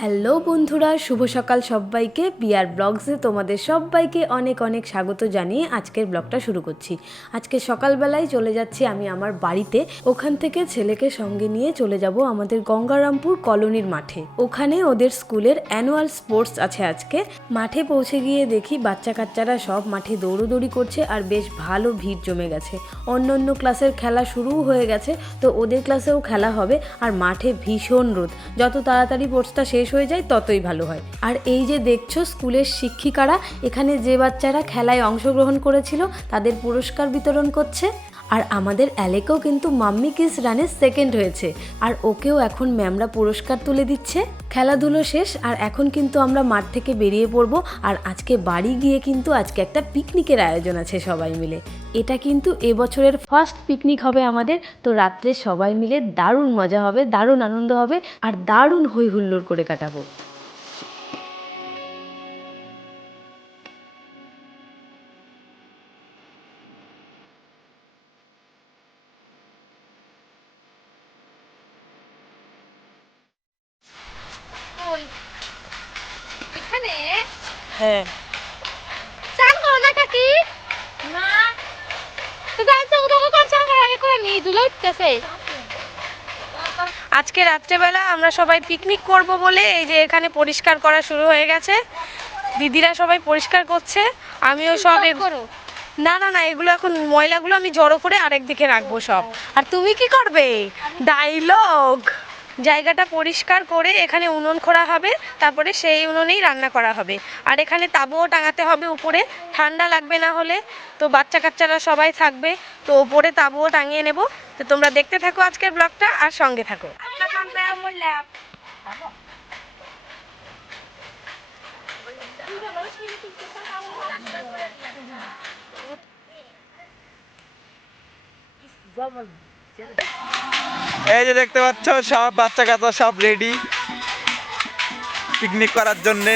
Hello বন্ধুরা, শুভ সকাল সবাইকে। বিআর ব্লগসে তোমাদের সবাইকে অনেক অনেক স্বাগত জানিয়ে আজকের ব্লগটা শুরু করছি। আজকে সকালবেলায় চলে যাচ্ছি আমি আমার বাড়িতে। ওখান থেকে ছেলেকে সঙ্গে নিয়ে চলে যাব আমাদের গঙ্গারামপুর কলোনির মাঠে। ওখানে ওদের স্কুলের অ্যানুয়াল স্পোর্টস আছে আজকে। মাঠে পৌঁছে গিয়ে দেখি বাচ্চা কাচ্চারা সব মাঠে দৌড়োদৌড়ি করছে আর বেশ ভালো ভিড় জমে গেছে। অন্য অন্য ক্লাসের খেলা শুরুও হয়ে গেছে, তো ওদের ক্লাসেও খেলা হবে। আর মাঠে ভীষণ রোদ, যত তাড়াতাড়ি স্পোর্টসটা শেষ হয়ে যায় ততই ভালো হয়। আর এই যে দেখছো স্কুলের শিক্ষিকারা এখানে যে বাচ্চারা খেলায় অংশগ্রহণ করেছিল তাদের পুরস্কার বিতরণ করছে। আর আমাদের অ্যালেকেও কিন্তু মাম্মি কিস রানে সেকেন্ড হয়েছে, আর ওকেও এখন ম্যামরা পুরস্কার তুলে দিচ্ছে। খেলাধুলো শেষ, আর এখন কিন্তু আমরা মাঠ থেকে বেরিয়ে পড়বো। আর আজকে বাড়ি গিয়ে কিন্তু আজকে একটা পিকনিকের আয়োজন আছে সবাই মিলে। এটা কিন্তু এবছরের ফার্স্ট পিকনিক হবে আমাদের। তো রাত্রে সবাই মিলে দারুণ মজা হবে, দারুণ আনন্দ হবে, আর দারুণ হই হুল্লোড় করে কাটাবো। হ্যাঁ, আজকে রাত্রেবেলা আমরা সবাই পিকনিক করব বলে এই যে এখানে পরিষ্কার করা শুরু হয়ে গেছে। দিদিরা সবাই পরিষ্কার করছে, আমিও সব না না না এগুলো এখন ময়লাগুলো আমি জড়ো করে আরেকদিকে রাখবো সব। আর তুমি কি করবে? ডায়লগ। জায়গাটা পরিষ্কার করে এখানে উনুন খোঁড়া হবে, তারপরে সেই উনুনেই রান্না করা হবে। আর এখানে তাবুও টাঙাতে হবে উপরে, ঠান্ডা লাগবে না হলে। তো বাচ্চা কাচ্চারা সবাই থাকবে, তো উপরে তাবুও টাঙিয়ে নেব। তো তোমরা দেখতে থাকো আজকের ব্লগটা আর সঙ্গে থাকো। এই যে দেখতে পাচ্ছ সব বাচ্চা কাচ্চা সব রেডি পিকনিক করার জন্যে।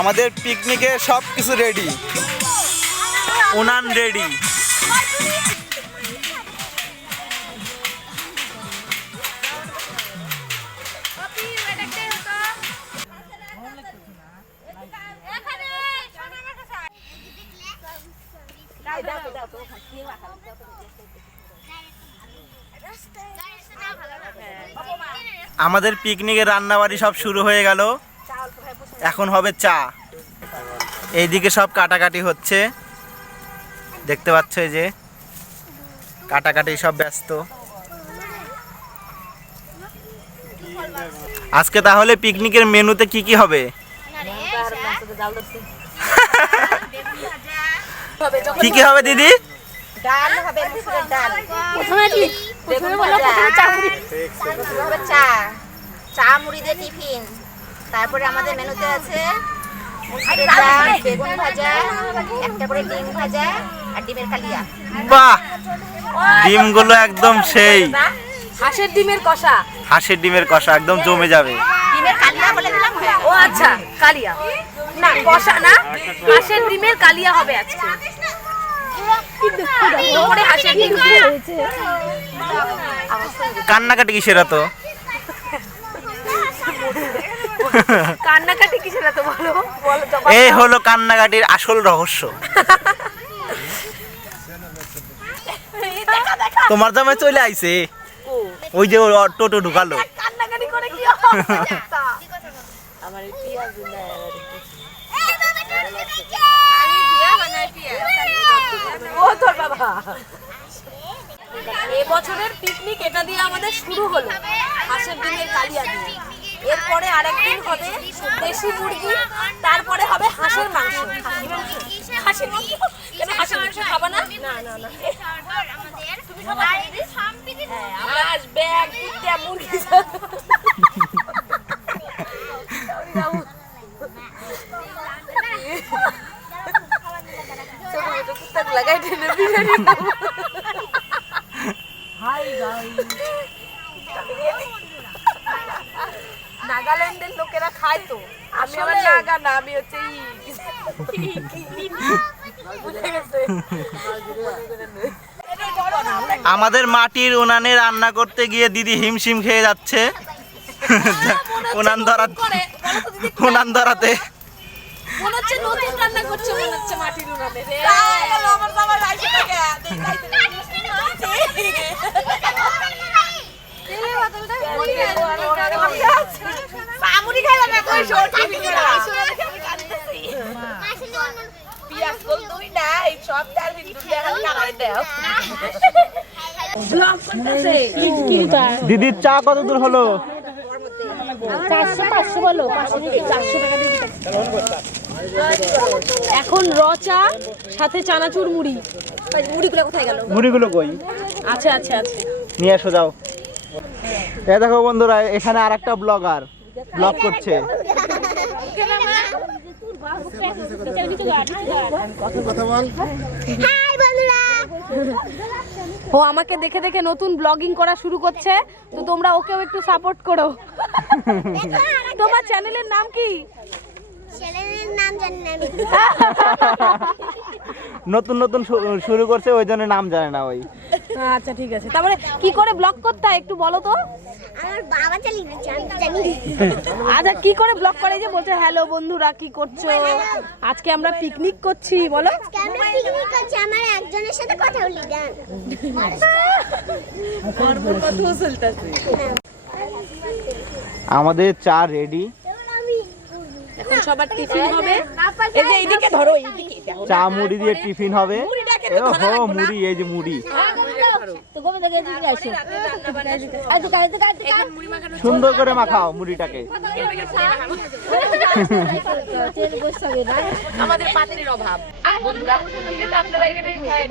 আমাদের পিকনিকে সব কিছু রেডি, উনান রেডি। আমাদের পিকনিকের রান্নাবাড়ি সব শুরু হয়ে গেল। এখন হবে চা। এইদিকে সব কাটাকাটি হচ্ছে, দেখতে পাচ্ছ এই যে কাটাকাটি সব ব্যস্ত। আজকে তাহলে পিকনিকের মেনুতে কি কি হবে? কি কি হবে দিদি? ডাল হবে, মুসুরের ডাল। চা মুড়ি দিয়ে টিফিন। তারপরে আমাদের মেনুতে আছে মুসুরের ডাল, বেগুন ভাজা, একটা করে ডিম ভাজা আর ডিমের কালিয়া। বাহ, ডিমগুলো একদম সেই হাঁসের ডিমের কষা। হাঁসের ডিমের কষা একদম জমে যাবে। ডিমের কালিয়া বলে দিলাম। ও আচ্ছা, কালিয়া না, কষা না, হাঁসের ডিমের কালিয়া হবে আজকে। হাঁসের ডিম কান্নাকাটি কিসের এত? কান্নাকাটি কিসের এত বলো? এই হলো কান্নাকাটির আসল রহস্য। তোমার জামাই চলে আইছে, ওই যে টোটো ঢুকালো। কান্নাকাটি করে কি আমার এবছরের পিকনিক এটা দিয়ে আমাদের শুরু হলো, হাঁসের ডিমের কালিয়া দিয়ে। এরপরে আরেকদিন হবে দেশি মুরগি, তারপরে হবে হাঁসের মাংস। হাঁসের মাংস কেন? হাঁসের মাংস খাবা না? না না না, তুমি খাবা? হ্যাঁ, আমরা আসবে মুরগি লাগাই দিলে বিরিয়ানি। হাই গাইস নাগাল্যান্ডের লোকেরা খায় তো, আমি আবার নাগা না, আমি হচ্ছে আমাদের মাটির উনানে রান্না করতে গিয়ে দিদি হিমশিম খেয়ে যাচ্ছে উনান ধরাতে। মনে হচ্ছে নতুন রান্না করছে, মনে হচ্ছে মাটির উনানে রে। দিদির চা কত দূর হলো? 500 বলো, 500 থেকে 400 টাকা দিয়ে দিতে। এখন র চা সাথে চানাচুর মুড়ি। মুড়িগুলো কোথায় গেল? মুড়িগুলো কই? আচ্ছা আচ্ছা আচ্ছা, নিয়ে এসো যাও। এ দেখো বন্ধুরা, এখানে আর একটা ব্লগার ব্লগ করছে। ও আমাকে দেখে দেখে নতুন ব্লগিং করা শুরু করছে, তো তোমরা ওকেও একটু সাপোর্ট করো। তোমার চ্যানেলের নাম কি? চ্যানেলের নাম জানি না আমি। নতুন নতুন শুরু করছে, ওই জন্য নাম জানে না ওই। আচ্ছা ঠিক আছে, তারপরে কি করে ব্লগ করতে হয় একটু বলো তো। আমার বাবা চালিয়ে দিচ্ছে, আমি তো জানি না। আচ্ছা কি করে ব্লগ করে, যে বলছে হ্যালো বন্ধুরা কি করছো, আজকে আমরা পিকনিক করছি, বলো। আজকে আমরা পিকনিক করছি, আমার একজনের সাথে কথা বলি গান। আমাদের চা রেডি, এখন সবার টিফিন হবে। এই যে এইদিকে ধরো, এইদিকে দেখো। চা মুড়ি দিয়ে টিফিন হবে। ওহো মুড়ি, এই যে মুড়ি সুন্দর করে মাখাও মুড়িটাকে। আমাদের পাত্রের অভাব। বন্ধুরা আপনারা এখানে খায়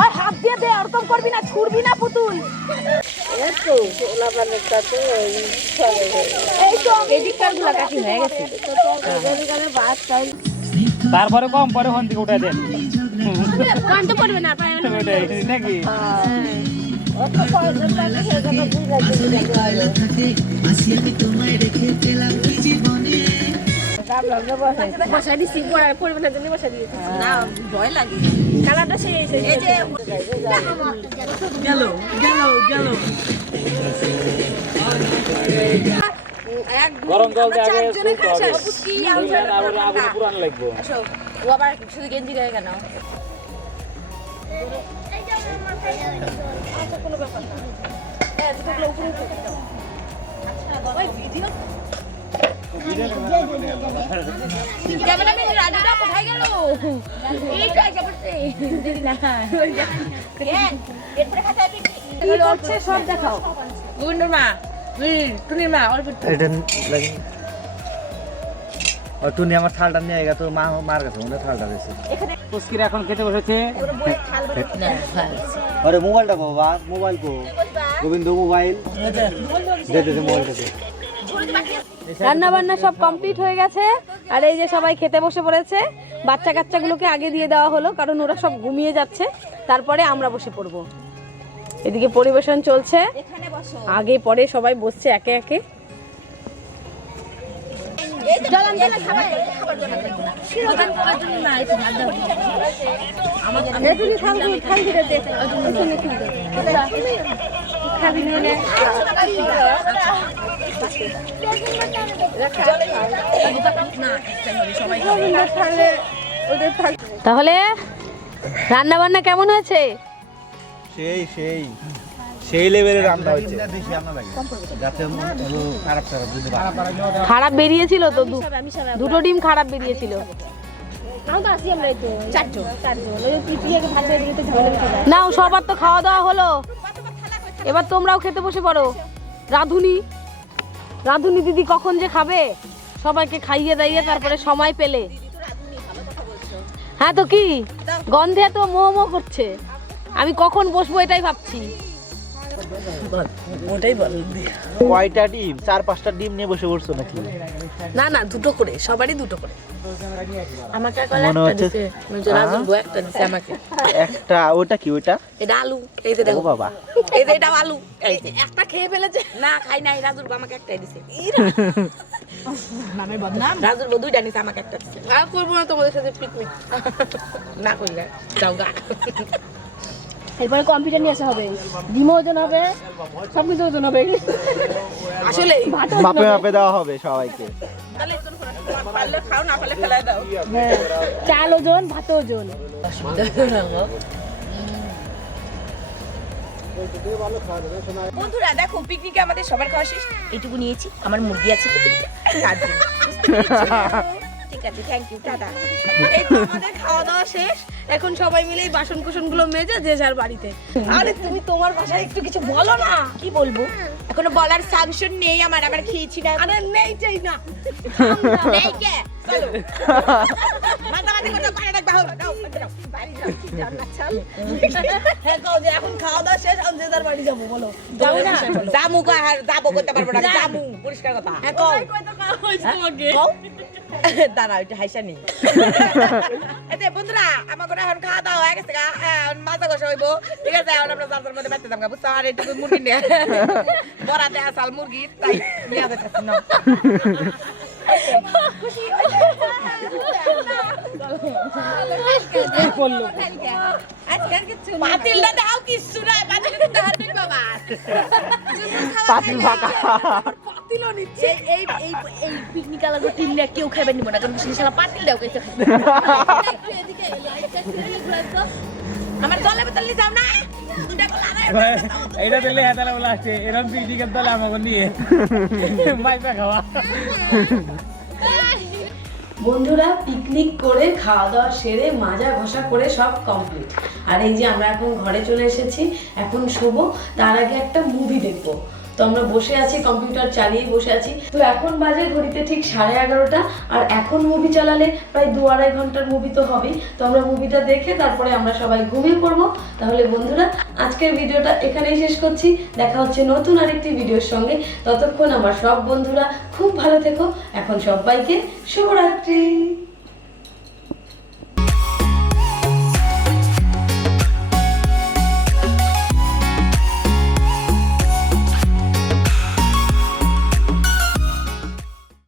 ওই হাত দিয়ে দে, ওরকম করবি না, ছুড়বি না পুতুল। তারপরে কম পরে ওখান থেকে উঠে দেন নাকি বসাই দিছি, পরিমাণের জন্য বসাই দিয়েছি। না ভয় লাগে কালারটা সেই এই যে গরম জল দিয়ে আগে শুকতে হবে আগুন পুরান লাগবে ও আবার শুধু গেঞ্জি গায়ে কেন ক্যামেরাম্যান রাজুদা কোথায় গেল? এই তো এসে পড়ছে। দিদি না এরপরে খাতায় পিঠি এগুলো হচ্ছে সব দেখাও। গুন্ডুর মা, টুনির মা, অল্প একটু। এটা লাগে ও টুনি আমার থালটা নিয়ে গেছে মা মার কাছে ওনে থালটা দিয়েছে পুস্কির এখন খেতে বসেছে আরে মোবাইলটা বাবা মোবাইল কো গোবিন্দ মোবাইল দে দে মোবাইলটা দে রান্না বান্না সব কমপ্লিট হয়ে গেছে আর এই যে সবাই খেতে বসে পড়েছে। বাচ্চা কাচ্চাগুলোকে আগে দিয়ে দেওয়া হলো কারণ ওরা সব ঘুমিয়ে যাচ্ছে, তারপরে আমরা বসে পড়বো। এদিকে পরিবেশন চলছে, আগে পরে সবাই বসছে একে একে। তাহলে রান্না বান্না কেমন হয়েছে? সেই সেই সেই লেভেলের রান্না হচ্ছে যাতে খারাপ খারাপ বুঝতে পারে খারাপ বেরিয়েছিল তো, দুটো ডিম খারাপ বেরিয়েছিল। নাও সবার তো খাওয়া দাওয়া হলো, এবার তোমরাও খেতে বসে পড়ো। রাধুনি রাধুনি দিদি কখন যে খাবে, সবাইকে খাইয়ে দাইয়ে তারপরে সময় পেলে। হ্যাঁ তো কি গন্ধে তো মোহ মোহ করছে, আমি কখন বসবো এটাই ভাবছি। কয়টা ডিম 4-5টা ডিম নিয়ে বসে পড়ছো নাকি? না না, দুটো করে, সবারই দুটো করে। আমাকে মনে হচ্ছে একটা দিছে আমাকে। একটা ওটা কি ওটা এটা আলু, এই যে ও দেখো বাবা এই যে এটা আলু, এই যে একটা খেয়ে ফেলেছে। না খাই নাই, রাজুর বউ আমাকে একটাই দিছে। নামের বদনাম, রাজুর বউ দুইটা নিছে, আমাকে একটা দিছে। আর করবো না তোমাদের সাথে পিকনিক, না কইলা যাও গা। এরপরে কম্পিউটার নিয়ে আসা হবে, ডিমও ওজন হবে, সবকিছু ওজন হবে। আসলে মাপে মাপে দেওয়া হবে সবাইকে। পারলে খাও, না পারলে ফেলাই দাও। হ্যাঁ, চাল ওজন, ভাত ওজন। বন্ধুরা দেখো পিকনিকে আমাদের সবার খাওয়া শেষ, এইটুকু নিয়েছি, আমার মুরগি আছে তো তার জন্য। ঠিক আছে, থ্যাংক ইউ, টাটা। এই তো আমাদের খাওয়া দাওয়া শেষ, এখন সবাই মিলে এই বাসন কুসন গুলো মেজে যে যার বাড়িতে। আরে তুমি তোমার বাসায় একটু কিছু বলো না। কি বলবো, এখনো বলার সাংশন নেই আমার, আমার খেয়েছি না। আরে নেই চাই না, নেই কে চলো মাতামাতি করতে পারে না, বাহু দাও দাও বাড়ি যাও, কি জান্নাত চাল। হ্যাঁ কও যে এখন খাওয়া দাওয়া শেষ, আমি যে যার বাড়ি যাবো, বলো। যাবো না, যাবো কো আর যাবো করতে পারবো না, যাবো পরিষ্কার কথা। হ্যাঁ কও কই তো খাওয়া হইছে তোমাকে। কও দাঁড়া ওইটা হাইসা নেই। এতে বন্ধুরা আমার করে এখন খাওয়া দাওয়া হয়ে গেছে, মাথা কষা হইবো, ঠিক আছে? এখন আমরা চারটার মধ্যে বেঁচে যাবো, বুঝছো? আর একটু মুরগি নিয়ে বরাতে আসাল মুরগি, তাই নিয়ে যাচ্ছে না। পাতিলটা দাও, কিচ্ছু নাই, পাতিলটা দাও বাবা। পাতিল ফাঁকা পাতিলও নিচ্ছে। এই এই এই পিকনিক আলাদা টিম নিয়ে কেউ খাইবে নিব না, কারণ সেই শালা পাতিল দাও কইছে খাইবে। এদিকে লাইটটা ঘুরাই তো। আমার জলে বোতল যাও না দুটা কলা এইটা দিলে হেতালে বলে আসছে এরকম পিকনিকের দলে আমাকে নিয়ে মাইপা খাওয়া বন্ধুরা পিকনিক করে খাওয়া দাওয়া সেরে মাজা ঘষা করে সব কমপ্লিট। আর এই যে আমরা এখন ঘরে চলে এসেছি, এখন শোবো, তার আগে একটা মুভি দেখবো। তো আমরা বসে আছি, কম্পিউটার চালিয়ে বসে আছি। তো এখন বাজে ঘড়িতে ঠিক 11:30, আর এখন মুভি চালালে প্রায় 2-2.5 ঘন্টার মুভি তো হবেই। তো আমরা মুভিটা দেখে তারপরে আমরা সবাই ঘুমিয়ে পড়বো। তাহলে বন্ধুরা আজকের ভিডিওটা এখানেই শেষ করছি, দেখা হচ্ছে নতুন আরেকটি ভিডিওর সঙ্গে। ততক্ষণ আমার সব বন্ধুরা খুব ভালো থেকো। এখন সবাইকে শুভরাত্রি।